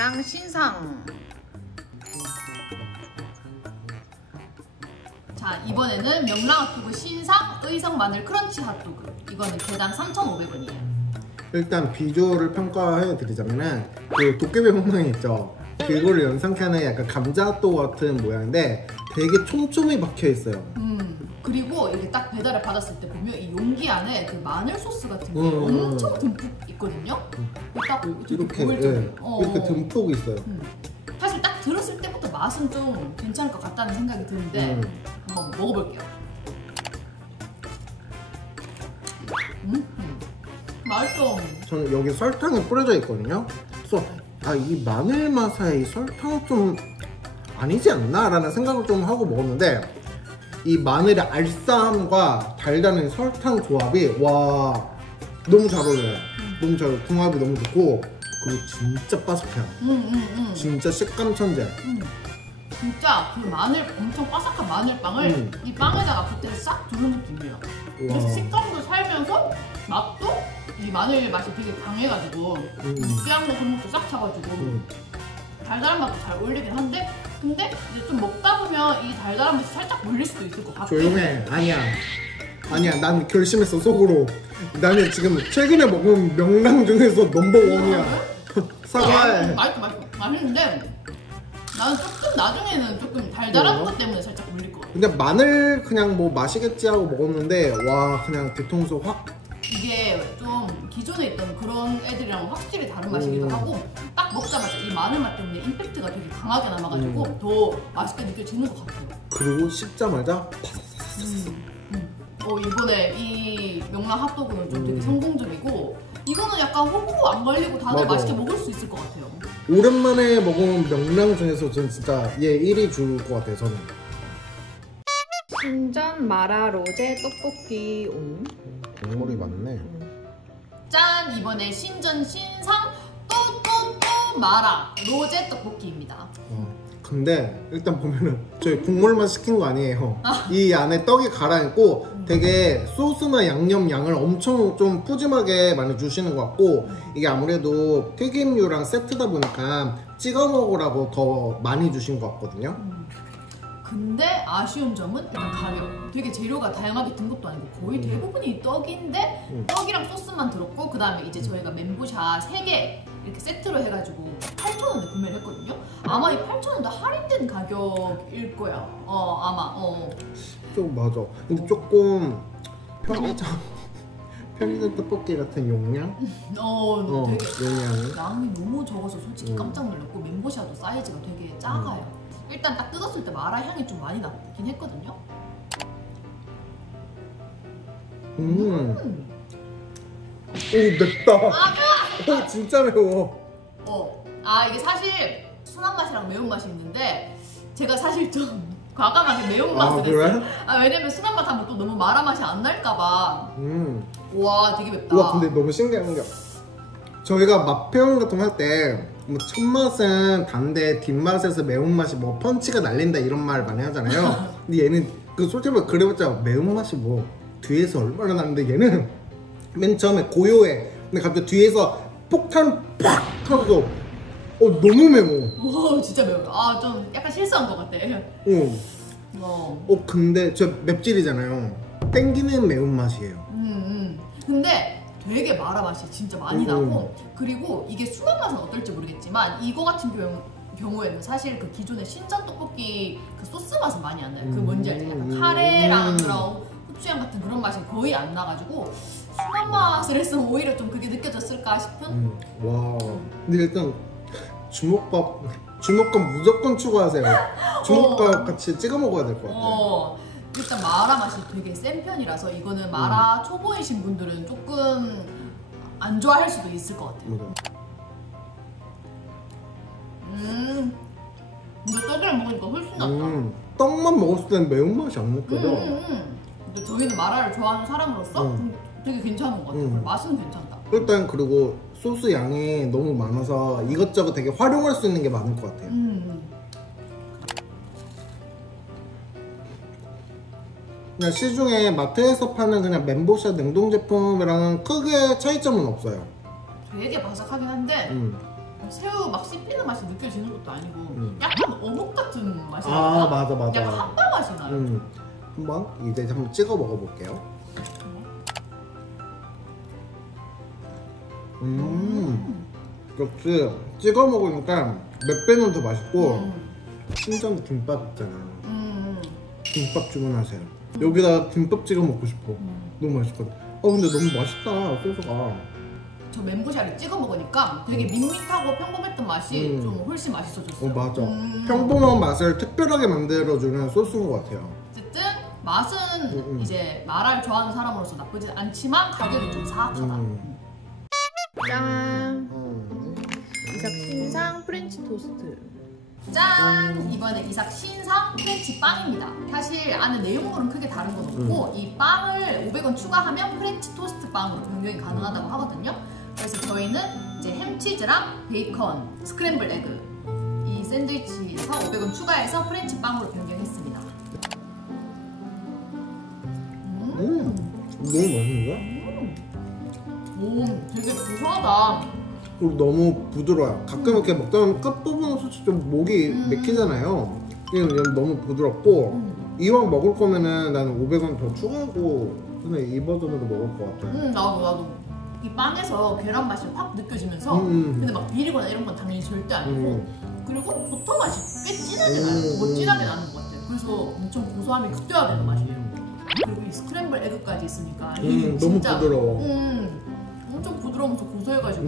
명랑 신상. 자, 이번에는 명랑 핫도그 신상 의성 마늘 크런치 핫도그. 이거는 개당 3,500원이에요. 일단 비주얼을 평가해 드리자면은 그 도깨비 몽땅이 있죠. 그거를 연상케 하는 약간 감자 핫도그 같은 모양인데 되게 촘촘히 박혀 있어요. 그리고 이렇게 딱 배달을 받았을 때 보면 이 용기 안에 그 마늘 소스 같은 게 엄청 듬뿍 있거든요. 딱 이렇게 이렇게 듬뿍 있어요. 사실 딱 들었을 때부터 맛은 좀 괜찮을 것 같다는 생각이 드는데 한번 먹어볼게요. 맛있어. 저는 여기 설탕이 뿌려져 있거든요. 그래서 이 마늘 맛에 이 설탕 좀 아니지 않나? 라는 생각을 좀 하고 먹었는데 이 마늘의 알싸함과 달달한 설탕 조합이 와 너무 잘 어울려요. 너무 잘 어울려요. 궁합이 너무 좋고 그리고 진짜 바삭해요. 진짜 식감 천재. 진짜 그 마늘 엄청 바삭한 마늘빵을 이 빵에다가 겉에 싹 두른 느낌이에요. 그래서 식감도 살면서 맛도 이 마늘 맛이 되게 강해가지고 느끼한 거 그런 것도 싹 차가지고 달달한 맛도 잘 어울리긴 한데 근데 이제 좀 먹다 보면 이 달달한 맛이 살짝 물릴 수도 있을 것 같아. 조용해. 아니야 난 결심했어 속으로. 나는 지금 최근에 먹은 명랑 중에서 넘버원이야. 사과해. 맛있는데 나는 조금 나중에는 조금 달달한 것 때문에 살짝 물릴 것 같아. 근데 마늘 그냥 뭐 마시겠지 하고 먹었는데 와 그냥 뒤통수 확. 이게 좀 기존에 있던 그런 애들이랑 확실히 다른 맛이기도 하고 딱 먹자마자 이 마늘 맛 때문에 임팩트가 되게 강하게 남아가지고 더 맛있게 느껴지는 것 같아요. 그리고 씹자마자 이번에 이 명랑 핫도그는 좀 되게 성공적이고 이거는 약간 호불호 안 걸리고 다들 맛있게 먹을 수 있을 것 같아요. 오랜만에 먹은 명랑 중에서 저는 진짜 얘 1위 줄 것 같아요. 저는 신전 마라 로제 떡볶이. 국물이 많네. 짠! 이번에 신전 신상 또 마라 로제 떡볶이입니다. 근데 일단 보면은 저희 국물만 시킨 거 아니에요. 이 안에 떡이 갈아있고 되게 소스나 양념 양을 엄청 좀 푸짐하게 많이 주시는 것 같고 이게 아무래도 튀김류랑 세트다 보니까 찍어 먹으라고 더 많이 주신 것 같거든요. 근데 아쉬운 점은 일단 가격. 되게 재료가 다양하게 든 것도 아니고 거의 대부분이 떡인데 떡이랑 소스만 들었고 그 다음에 이제 저희가 멘보샤 3개 이렇게 세트로 해가지고 8,000원에 구매를 했거든요. 아마 이 8,000원도 할인된 가격일 거야. 아마. 좀 맞아. 근데 조금 편의점 떡볶이 같은 용량? 되게 용량이 양이 너무 적어서 솔직히 깜짝 놀랐고 멘보샤도 사이즈가 되게 작아요. 일단 딱 뜯었을 때 마라 향이 좀 많이 나긴 했거든요. 오 맵다. 진짜 매워. 이게 사실 순한 맛이랑 매운 맛이 있는데 제가 사실 좀 과감하게 매운 맛을 했어요. 왜냐면 순한 맛 하면 또 너무 마라 맛이 안 날까봐. 와 되게 맵다. 와 근데 너무 신기한 게 저희가 맛 표현 같은 거 할 때 뭐 첫 맛은 단데 뒷맛에서 매운맛이 뭐 펀치가 날린다 이런 말 많이 하잖아요. 근데 얘는 그 솔직히 그래봤자 매운맛이 뭐 뒤에서 얼마나 나는데 얘는 맨 처음에 고요해. 근데 갑자기 뒤에서 폭탄 팍 하고 너무 매워. 와 진짜 매워. 좀 약간 실수한 것 같아. 근데 저 맵찔이잖아요. 땡기는 매운맛이에요. 근데 되게 마라 맛이 진짜 많이 나고 그리고 이게 순한 맛은 어떨지 모르겠지만 이거 같은 경우에는 사실 그 기존의 신전 떡볶이 그 소스 맛은 많이 안 나요. 그 뭔지 알죠? 약간 카레랑 그런 후추향 같은 그런 맛이 거의 안 나가지고 순한 맛을 했으면 오히려 좀 그게 느껴졌을까 싶은? 와 근데 일단 주먹밥 무조건 추가하세요. 주먹밥 같이 찍어 먹어야 될 것 같아요. 일단 마라 맛이 되게 센 편이라서 이거는 마라 초보이신 분들은 조금 안 좋아할 수도 있을 것 같아요. 근데 떡이랑 먹으니까 훨씬 낫다. 떡만 먹었을 때는 매운맛이 안 느껴져. 근데 저희는 마라를 좋아하는 사람으로서 되게 괜찮은 것 같아요. 맛은 괜찮다. 일단 그리고 소스 양이 너무 많아서 이것저것 되게 활용할 수 있는 게 많을 것 같아요. 그냥 시중에 마트에서 파는 그냥 멘보샤 냉동 제품이랑은 크게 차이점은 없어요. 되게 바삭하긴 한데 새우 막 씹히는 맛이 느껴지는 것도 아니고 약간 어묵 같은 맛이 나요. 아 맞아 맞아. 약간 핫바 맛이 나요. 한번 이제 한번 찍어 먹어볼게요. 역시 찍어 먹으니까 몇 배는 더 맛있고 신선 김밥 있잖아. 김밥 주문하세요. 여기다가 김밥 찍어 먹고 싶어. 너무 맛있거든. 근데 너무 맛있다 소스가. 저 멘보샤를 찍어 먹으니까 되게 밋밋하고 평범했던 맛이 좀 훨씬 맛있어졌어요. 맞아. 평범한 맛을 특별하게 만들어주는 소스인 것 같아요. 어쨌든 맛은 이제 마라를 좋아하는 사람으로서 나쁘지 않지만 가격이 좀 사악하다. 짠! 이삭 신상 프렌치 토스트. 짠! 이번에 이삭 신상 프렌치 빵입니다. 사실 안에 내용물은 크게 다른 건 없고 이 빵을 500원 추가하면 프렌치 토스트 빵으로 변경이 가능하다고 하거든요. 그래서 저희는 이제 햄치즈랑 베이컨, 스크램블 에그 이 샌드위치에서 500원 추가해서 프렌치 빵으로 변경했습니다. 너무 맛있는데? 되게 고소하다. 그리고 너무 부드러워요. 가끔 이렇게 먹다 보면 끝부분은 솔직히 좀 목이 맥히잖아요. 얘는 너무 부드럽고 이왕 먹을 거면은 나는 500원 더 추가하고 그냥 이 버전으로 먹을 것 같아. 나도. 이 빵에서 계란 맛이 확 느껴지면서 근데 막 비리거나 이런 건 당연히 절대 아니고 그리고 버터 맛이 꽤 진하게 나요. 멋진하게 나는 것 같아요. 그래서 엄청 고소함이 극대화되는 맛이에요. 그리고 이 스크램블 에그까지 있으니까 이게 너무 진짜 부드러워. 엄청 부드러우면서 고소해가지고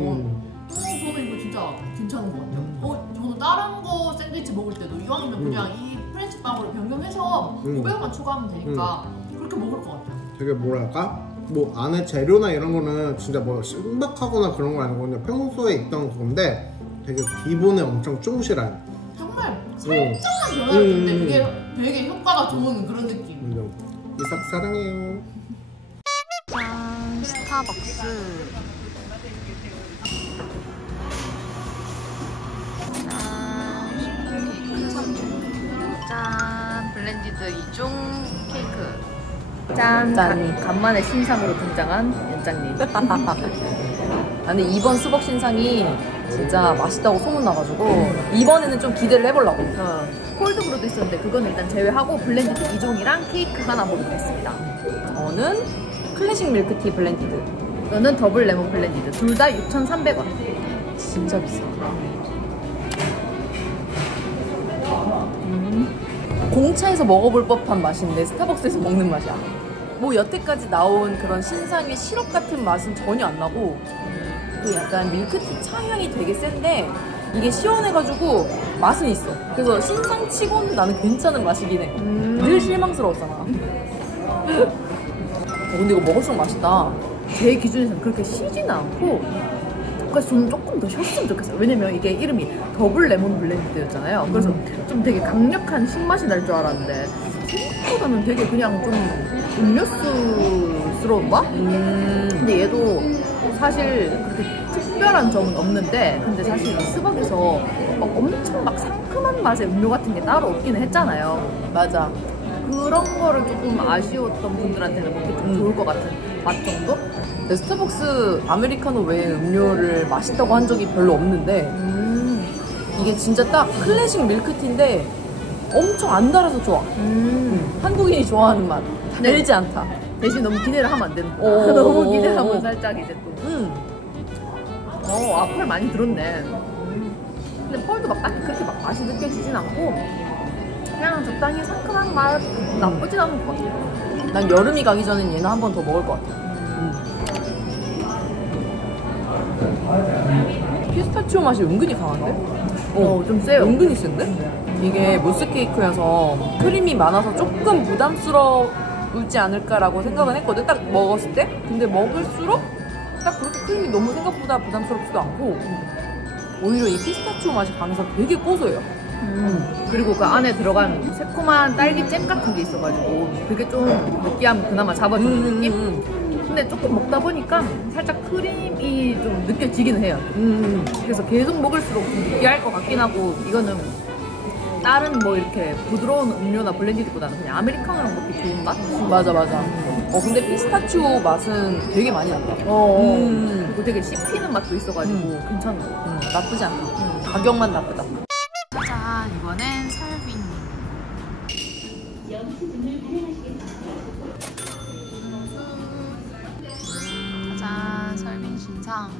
저는 이거 진짜 괜찮은 것 같아요. 저는 다른 거 샌드위치 먹을 때도 이왕이면 그냥 이 프렌치 빵으로 변경해서 500원만 추가하면 되니까 그렇게 먹을 것 같아요. 되게 뭐랄까? 뭐 안에 재료나 이런 거는 진짜 뭐 신박하거나 그런 건 아니고 그냥 평소에 있던 건데 되게 기본에 엄청 충실한. 정말 살짝만 변화를 줬는데 그게 되게 효과가 좋은 그런 느낌. 이삭 사랑해요. 짠! 스타벅스. 짠! 블렌디드 2종 케이크. 짠! 간만에 신상으로 등장한 연장님. 아니 이번 수박 신상이 진짜 맛있다고 소문나가지고 이번에는 좀 기대를 해보려고. 콜드브루도 있었는데 그건 일단 제외하고 블렌디드 2종이랑 케이크 하나 먹어보겠습니다. 저는 클래식 밀크티 블렌디드. 저는 더블 레몬 블렌디드. 둘 다 6,300원. 진짜 비싸. 공차에서 먹어볼 법한 맛인데 스타벅스에서 먹는 맛이야. 뭐 여태까지 나온 그런 신상의 시럽 같은 맛은 전혀 안 나고 또 약간 밀크티 차 향이 되게 센데 이게 시원해가지고 맛은 있어. 그래서 신상치고는 나는 괜찮은 맛이긴 해. 늘 실망스러웠잖아. 근데 이거 먹을수록 맛있다. 제 기준에서는 그렇게 시지는 않고 그래서 저는 조금 더 쉬었으면 좋겠어요. 왜냐면 이게 이름이 더블 레몬 블렌디드였잖아요. 그래서 좀 되게 강력한 신맛이 날 줄 알았는데 생각보다는 되게 그냥 좀 음료수스러운 맛? 근데 얘도 사실 그렇게 특별한 점은 없는데 근데 사실 스벅에서 막 엄청 막 상큼한 맛의 음료 같은 게 따로 없기는 했잖아요. 맞아. 그런 거를 조금 아쉬웠던 분들한테는 먹기 좀 좋을 것 같은 맛 정도? 근데 스타벅스 아메리카노 외에 음료를 맛있다고 한 적이 별로 없는데 이게 진짜 딱 클래식 밀크티인데 엄청 안 달아서 좋아. 한국인이 좋아하는 맛. 달지 않다. 대신 너무 기대를 하면 안 되는 거야. 너무 기대하면 살짝 이제 또 펄 많이 들었네. 근데 펄도 막 딱히 그렇게 막 맛이 느껴지진 않고 그냥 적당히 상큼한 맛 나쁘진 않은 것 같아요. 난 여름이 가기 전엔 얘는 한 번 더 먹을 것 같아. 피스타치오 맛이 은근히 강한데? 좀 세요. 은근히 센데? 이게 무스 케이크여서 크림이 많아서 조금 부담스러우지 않을까라고 생각은 했거든, 딱 먹었을 때. 근데 먹을수록 딱 그렇게 크림이 너무 생각보다 부담스럽지도 않고 오히려 이 피스타치오 맛이 강해서 되게 고소해요. 그리고 그 안에 들어간 새콤한 딸기 잼 같은 게 있어가지고 그게 좀 느끼함 그나마 잡아주는 느낌? 근데 조금 먹다 보니까 살짝 크림이 좀 느껴지긴 해요. 그래서 계속 먹을수록 좀 느끼할 것 같긴 하고 이거는 다른 뭐 이렇게 부드러운 음료나 블렌디드보다는 그냥 아메리카노랑 먹기 좋은 맛? 맞아. 근데 피스타치오 맛은 되게 많이 난다. 그리고 되게 씹히는 맛도 있어가지고 괜찮은 거 같아. 나쁘지 않다. 가격만 나쁘다. 짜잔, 이번엔 설빙. 짜잔, 설빙 신상.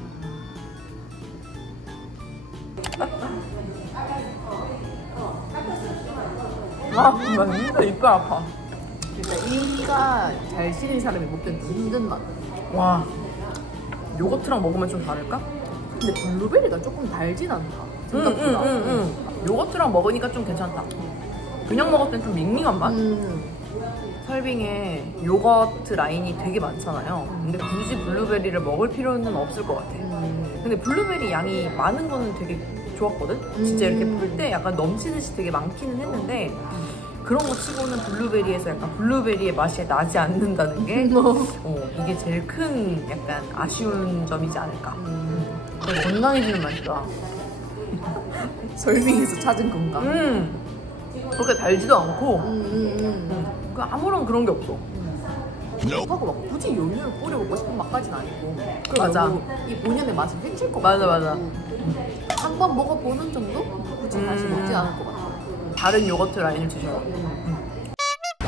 나 진짜 이빨 아파. 진짜 이가 잘 시린 사람이 먹기엔 좀 힘든 맛. 와, 요거트랑 먹으면 좀 다를까? 근데 블루베리가 조금 달진 않다. 생각보다. 요거트랑 먹으니까 좀 괜찮다. 그냥 먹을 땐 좀 밍밍한 맛? 설빙에 요거트 라인이 되게 많잖아요. 근데 굳이 블루베리를 먹을 필요는 없을 것 같아. 근데 블루베리 양이 많은 거는 되게 좋았거든? 진짜 이렇게 풀 때 약간 넘치듯이 되게 많기는 했는데 그런 거 치고는 블루베리에서 약간 블루베리의 맛이 나지 않는다는 게 이게 제일 큰 약간 아쉬운 점이지 않을까. 건강해지는 맛이다. 설빙에서 찾은 건강. 그렇게 달지도 않고 그 아무런 그런 게 없어. 그렇다고 막 굳이 연유를 뿌려 먹고 싶은 맛까지는 아니고. 맞아. 이 본연의 맛을 해칠 것 맞아, 같아. 한번 먹어보는 정도? 굳이 다시 먹지 않을 것 같아. 다른 요거트 라인을 주셔라.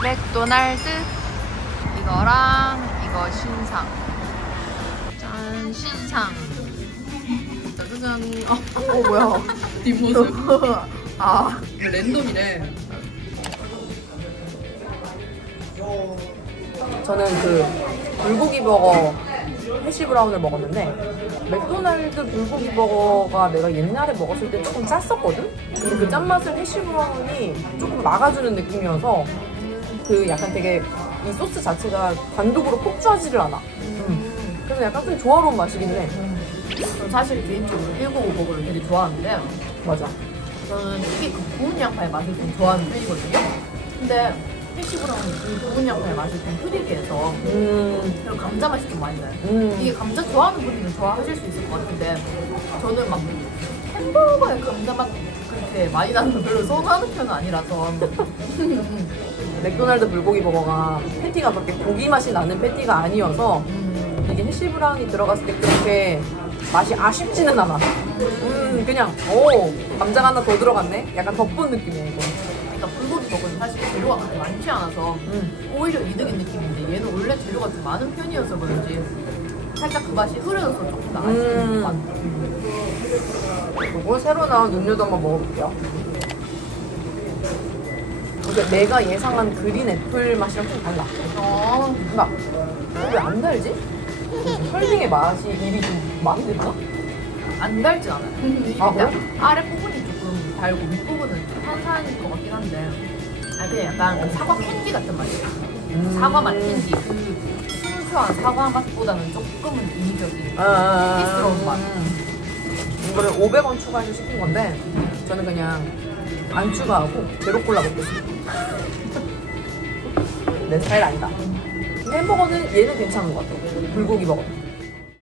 맥도날드 이거랑 이거 신상. 짠, 신상. 짜자잔. 뭐야. 뒷모습. 아, 랜덤이네. 저는 그 불고기 버거 해시 브라운을 먹었는데 맥도날드 불고기 버거가 내가 옛날에 먹었을 때 조금 짰었거든? 근데 그 짠맛을 해시 브라운이 조금 막아주는 느낌이어서 그 약간 되게 이 소스 자체가 단독으로 폭주하지를 않아. 그래서 약간 좀 조화로운 맛이긴 해. 사실 개인적으로 195버거를 되게 좋아하는데 맞아. 저는 이게 그 구운 양파의 맛을 좀 좋아하는 편이거든요. 근데 해시브라운 그 구운 양파의 맛을 좀 흐리게 해서 그리고 감자 맛이 좀 많이 나요. 이게 감자 좋아하는 분들은 좋아하실 수 있을 것 같은데 저는 막 햄버거에 감자 맛 그렇게 많이 나는 걸 별로 선호하는 편은 아니라서. 맥도날드 불고기 버거가 패티가 그렇게 고기 맛이 나는 패티가 아니어서 이게 해시 브라운이 들어갔을 때 그렇게 맛이 아쉽지는 않아. 그냥 감자가 하나 더 들어갔네? 약간 덮은 느낌이야 이거. 그러니까 불고기 버거는 사실 재료가 그렇게 많지 않아서 오히려 이득인 느낌인데 얘는 원래 재료가 좀 많은 편이어서 그런지 살짝 그 맛이 흐려져서 조금 더 아쉬운 것 같아요. 이거 새로 나온 음료도 한번 먹어볼게요. 이게 내가 예상한 그린 애플 맛이랑 좀 달라. 나 왜 안 달지? 설빙의 맛이 입이 좀 많이 됐나? 안 달진 않아요. 아, 그래? 아래 부분이 조금 달고 윗부분은 탄산일 것 같긴 한데 그냥 약간 그 사과 캔디 같은 맛이에요. 사과 맛 캔디. 그 순수한 사과 맛보다는 조금은 인위적인 삐스러운 맛. 이거를 500원 추가해서 시킨 건데 저는 그냥 안 추가하고 제로 콜라 먹겠습니다. 내 스타일 아니다. 햄버거는 얘는 괜찮은 것 같아. 불고기 버거.